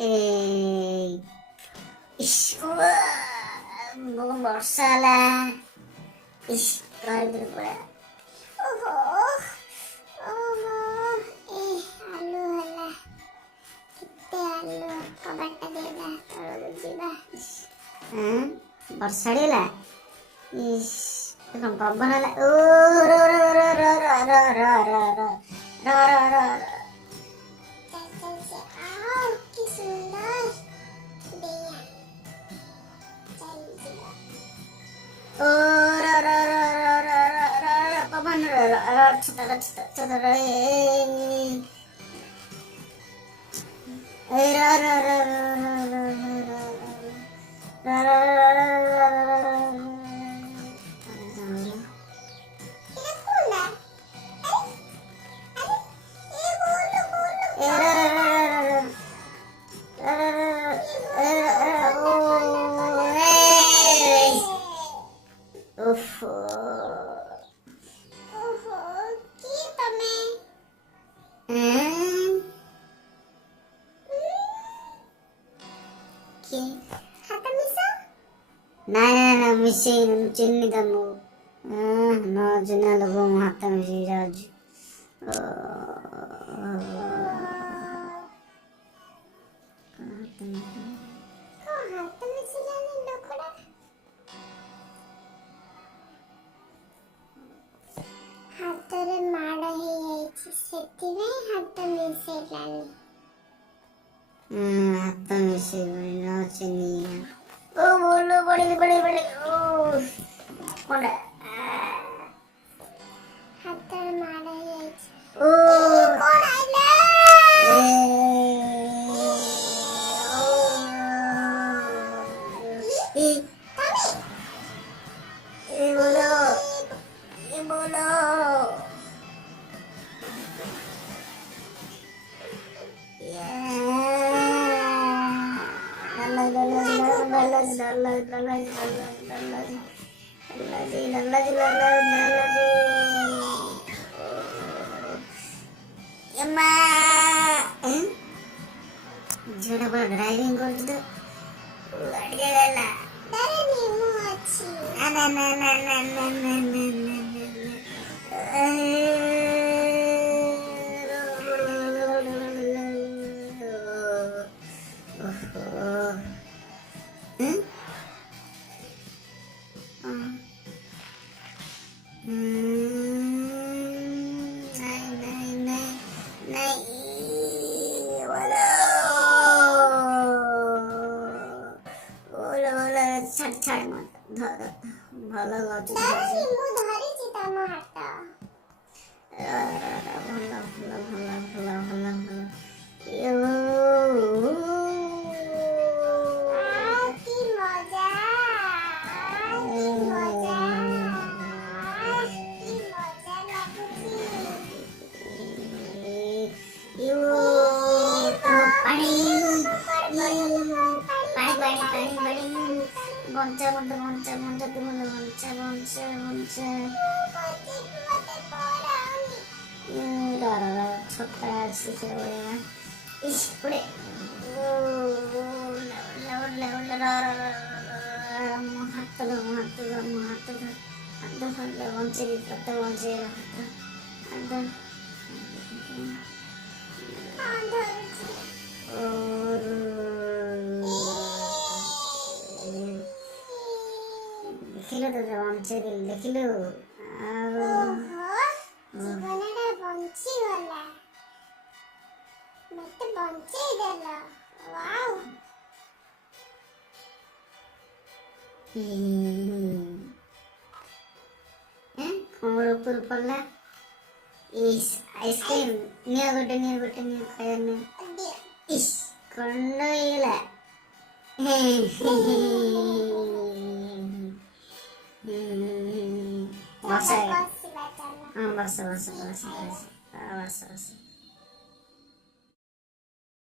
এই ইস বর্ষা ହେଲା ইস ঘর ভিতরে পড়ে ଓହୋ ଓହୋ ଏ ଆଲୁ ହେଲା କେତେ ଆଲୁ କବାଟଟା ଦେଇଦା ତଳକୁ ଯିବା ବର୍ଷା ହେଲା ଇସ୍ କଣ ପବନ ହେଲା ଓ ର ର ର ର ର ର ର ର ର ର ର Nah, mesin ini kamu. No, jangan lupa mata mesin raju. ହାତରେ ମାଡ଼ ହେଇଯାଇଛି ସେଥିପାଇଁ ହାତ ମିଶେଇଲାନି ହାତ ମିଶେଇବନି ନ ଚିହ୍ନି ଓ ବୋଲ ବଡି ଓ କଣଟା ହାତରେ ମାଡ଼ ହେଇଯାଇଛି ଓ କଣ ଆଇଲା बोलो झूठ पर ड्राइविंग करती तो गाड़ी वाला अरे नीमू अच्छी ना ना ना ना ना ना ना छाड़ मत भला लाठी ମୁଁ ଧରିଛି ତମ ହାତ ଭଲ ଭଲ ଭଲ ଭଲ ଭଲ ଭଲ କି ମଜା କି ମଜା କି ମଜା ଲାଗୁଛି ପାଣି বঞ্চা বন্ধ বঞ্চা বঞ্চা তুমি বঞ্চা বঞ্চা বঞ্চা ছোট্ট আসছে ইস পড়ে হাত বঞ্চে করতে বঞ্চে ଦେଖିଲୁ ତ ବଞ୍ଚେଇ ଦେଲି ଦେଖିଲୁ ଜୀବନଟା ବଞ୍ଚିଗଲା ମତେ ବଞ୍ଚେଇ ଦେଲ ୱାଓ କମର ଉପରୁ ପଡ଼ିଲା ଆଇସ୍କ୍ରିମ୍ ନିଅ ଗୋଟେ ଖାଇବା ନିଅ ଇସ୍ କଣ୍ଡ ହେଇଗଲା Masa ya? Masa.